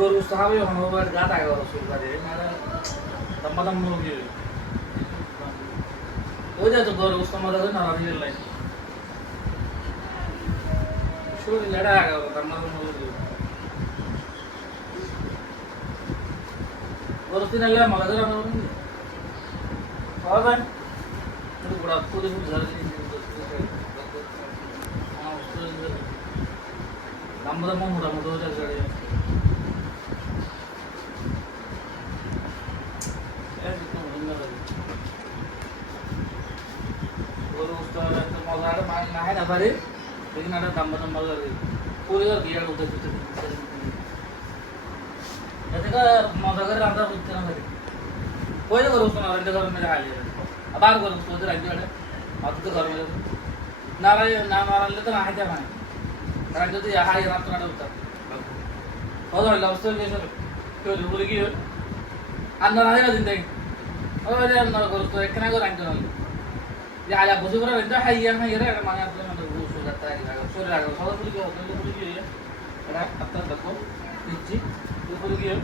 গরু সাহাবে হনবার গাত আগে রসুল বাড়ি মানে দম্মা দম মুরগি ওই যে তো গরু উস্তমা দাদা না রাবিল লাইন শুরু লড়া আগে দম্মা দম মুরগি গরু তিনালে মগা ধরা মুরগি হবে তো বড় পুরো ধরে দম্মা দম মুরগি মোটো জড়ে মজা মানে না হয় না পারে लेकिन ada tambah-tambah lagi पूरी का गियर उधर उधर ऐसे का मौका कर रहा था उतना करें कोई तो करो उसको ना रंटे घर में डाल दिया अब आर करो उसको उधर रंटे वाले अब तो घर में ना मारा ले तो ना है क्या माने रंटे तो यहाँ ही रात को ना उतर और लॉबस्टर के सर क्यों पूरी की अंदर आने का जिंदगी और अंदर करो तो एक ना को रंटे वाले ये आला बसु पर रंटे है ये ना ये रे माने आप लोग सोरे लगा सौदा पुरी के होटल पुरी के है एटा आता देखो पिच्ची ये पुरी के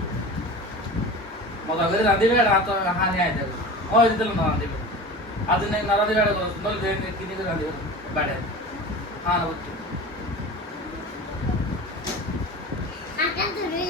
मग अगर रांधी बेड आता हानी आहे त्याला हो इथलं ना रांधी बेड आज नाही नाराधी बेड करू नल बेड किती के रांधी बेड हा ना होती आता तुरी